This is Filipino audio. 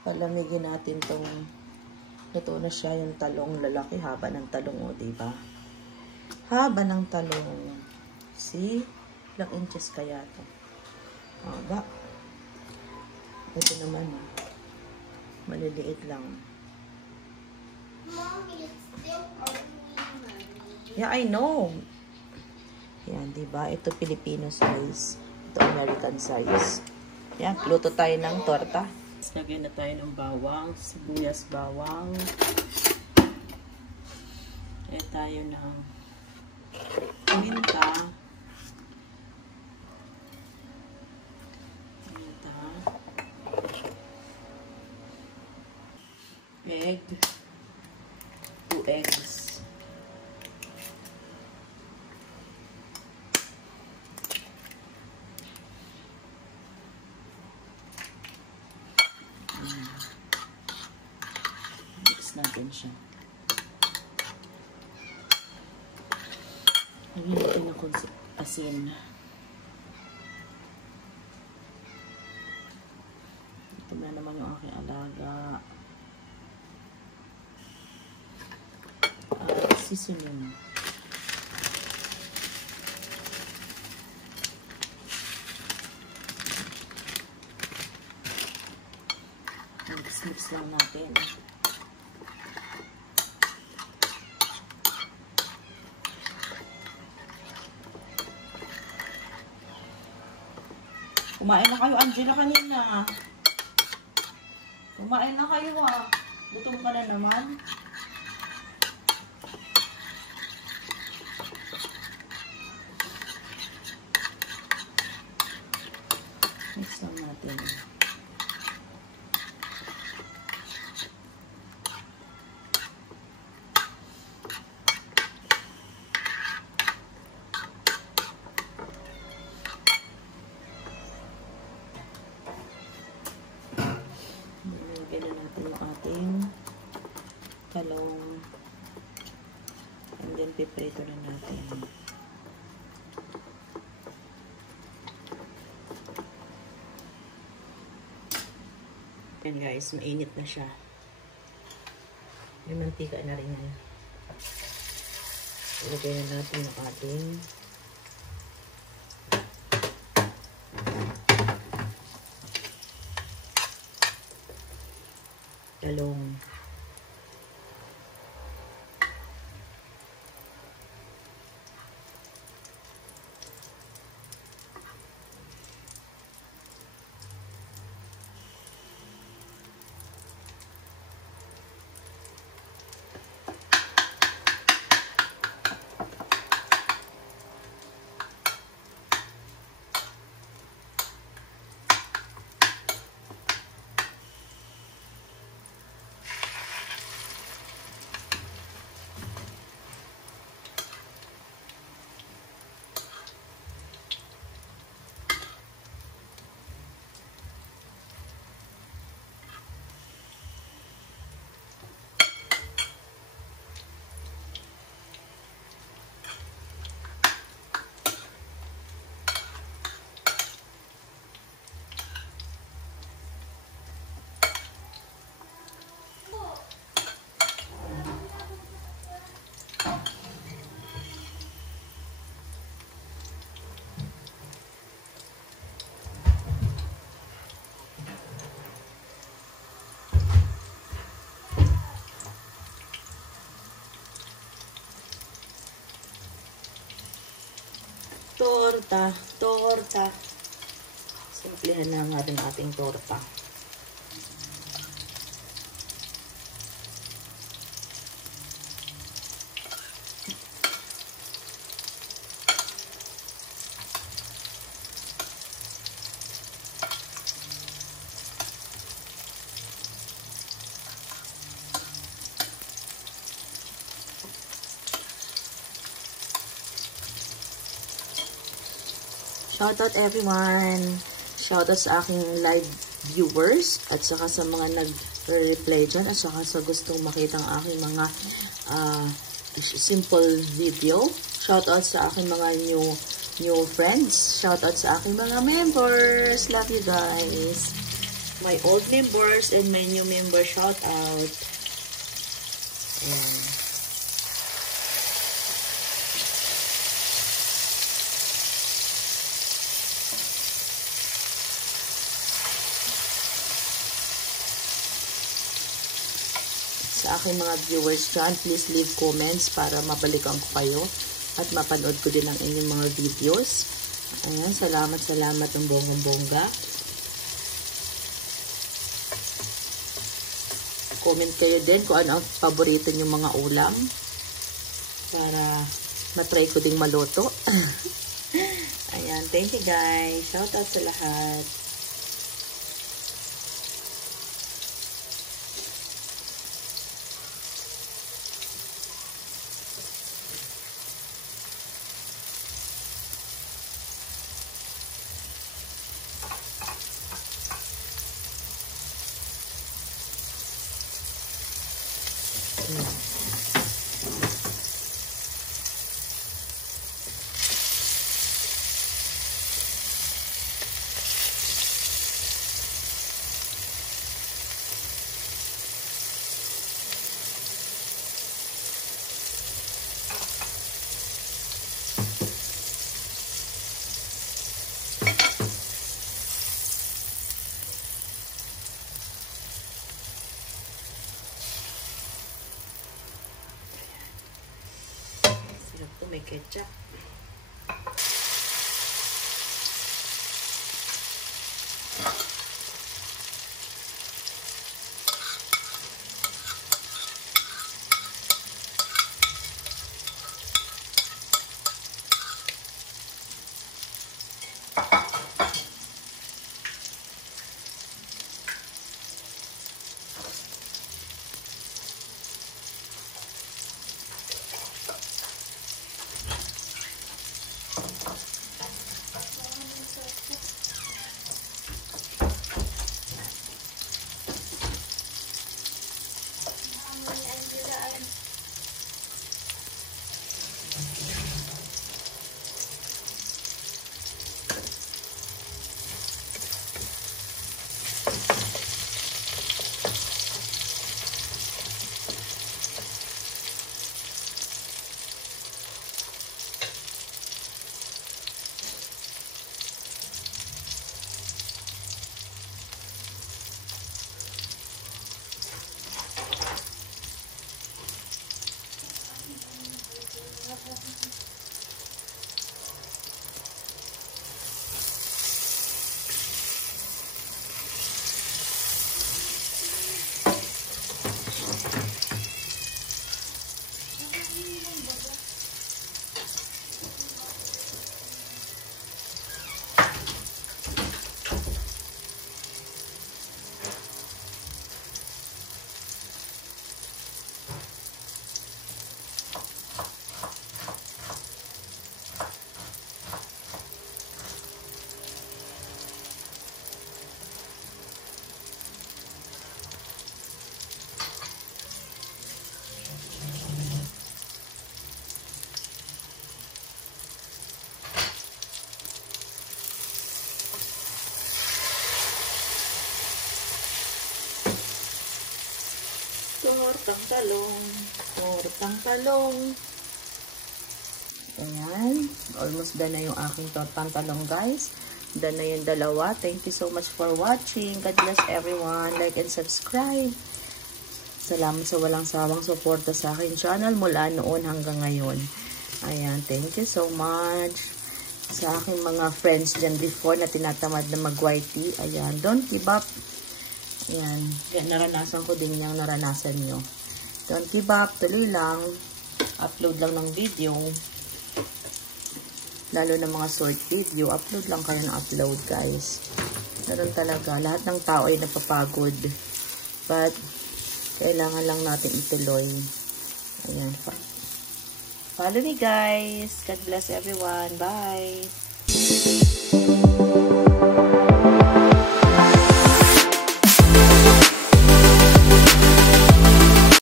Palamigin natin tong luto na siya yung talong. Lalaki haba ng talong, o diba? Haba ng talong. See? Ilang inches kaya to? Haba. Ito naman, maliliit lang. Mommy, it's still ugly, Mommy. Yeah, I know. Yan, diba? Ito Filipino size. Ito American size. Yan, luto tayo ng torta. Lagyan na tayo ng bawang, sibuyas, bawang. Lagyan tayo ng paminta. Egg. 2 eggs. Mix natin siya. Lagyan natin ng asin. Ito na naman yung aking alaga. Seasoning. Mix lang natin. Kumain na kayo, Angela, kanina. Kumain na kayo, ha. Gutom ka na naman. Mix lang natin. Nilagyan natin yung ating talong. And then piprito na natin. Yan guys, mainit na siya. May mantika na rin yan. Ilagay na natin ang ating talong. Torta. Simplihan na natin ating torta. Shoutout everyone! Shoutout sa aking live viewers at saka sa mga nag-reply dyan at saka sa gustong makita ang aking mga simple video. Shoutout sa aking mga new friends. Shoutout sa aking mga members. Love you guys! my old members and my new member, shout out. Ayan. Sa aking mga viewers dyan, please leave comments para mabalikan ko kayo at mapanood ko din ang inyong mga videos. Ayan, salamat ng bonggang-bongga. Comment kayo din kung ano ang paborito nyo mga ulam para matry ko ding maluto. Ayan, thank you guys. Shout out sa lahat. Ito may ketchup. Tortang talong. Tortang talong. Ayan. Almost done na yung aking tortang talong, guys. Done na yung dalawa. Thank you so much for watching. God bless everyone. Like and subscribe. Salamat sa walang sawang suporta sa aking channel mula noon hanggang ngayon. Ayan. Thank you so much. Sa aking mga friends dyan before na tinatamad na mag-white tea. Ayan. Don't give up. Ayan. Naranasan ko din yung naranasan nyo. Don't give up. Tuloy lang. Upload lang ng video. Lalo na mga short video. Upload lang kayo ng upload, guys. Meron talaga. Lahat ng tao ay napapagod. But, kailangan lang natin ituloy. Ayan. Follow me, guys. God bless everyone. Bye.